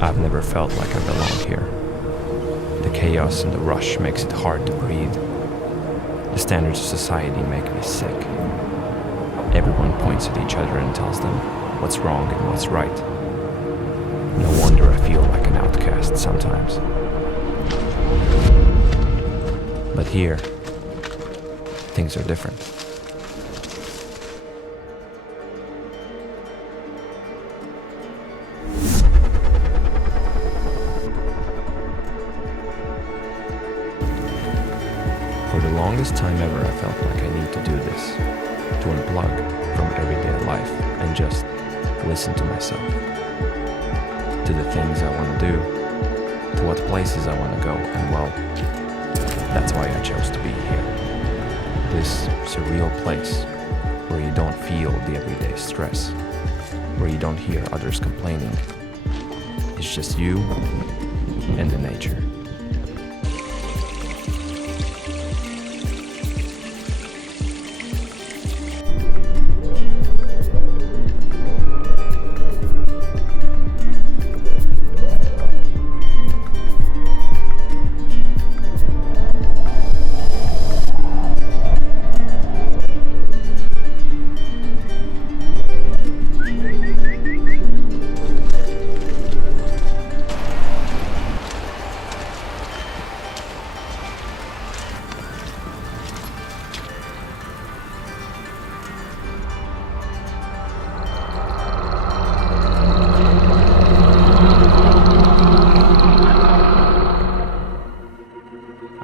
I've never felt like I belong here. The chaos and the rush makes it hard to breathe. The standards of society make me sick. Everyone points at each other and tells them what's wrong and what's right. No wonder I feel like an outcast sometimes. But here, things are different. For the longest time ever, I felt like I need to do this, to unplug from everyday life and just listen to myself, to the things I want to do, to what places I want to go, and well, that's why I chose to be here. This surreal place where you don't feel the everyday stress, where you don't hear others complaining. It's just you and the nature.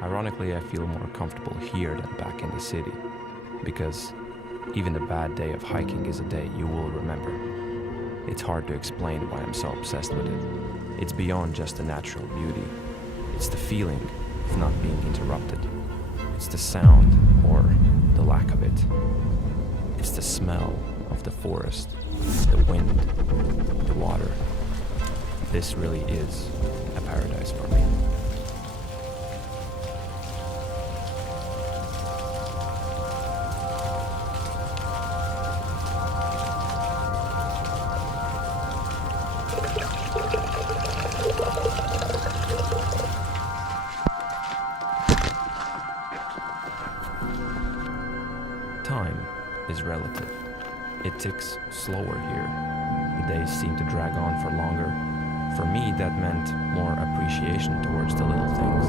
Ironically, I feel more comfortable here than back in the city, because even a bad day of hiking is a day you will remember. It's hard to explain why I'm so obsessed with it. It's beyond just the natural beauty. It's the feeling of not being interrupted. It's the sound, or the lack of it. It's the smell of the forest, the wind, the water. This really is a paradise for me. Time is relative. It ticks slower here. The days seem to drag on for longer. For me, that meant more appreciation towards the little things.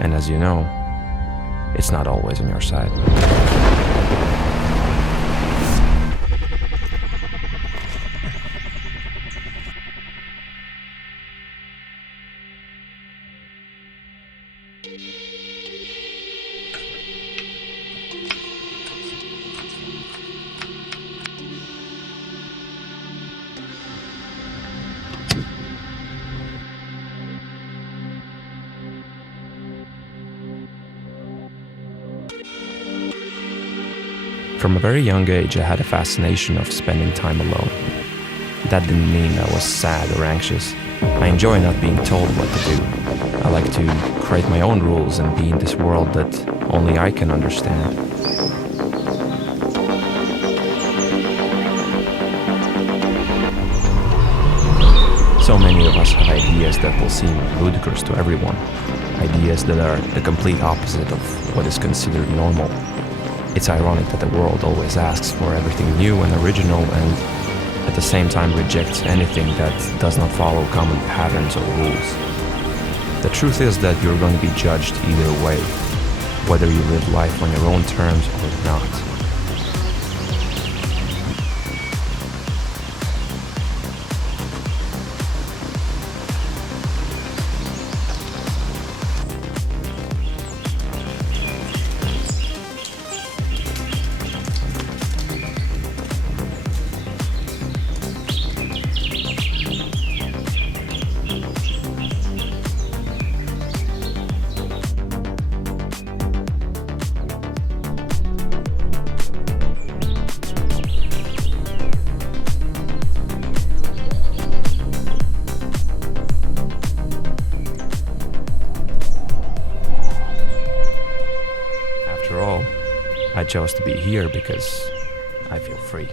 And as you know, it's not always on your side. From a very young age, I had a fascination of spending time alone. That didn't mean I was sad or anxious. I enjoy not being told what to do. I like to create my own rules and be in this world that only I can understand. So many of us have ideas that will seem ludicrous to everyone. Ideas that are the complete opposite of what is considered normal. It's ironic that the world always asks for everything new and original and at the same time rejects anything that does not follow common patterns or rules. The truth is that you're going to be judged either way, whether you live life on your own terms or not. I chose to be here because I feel free.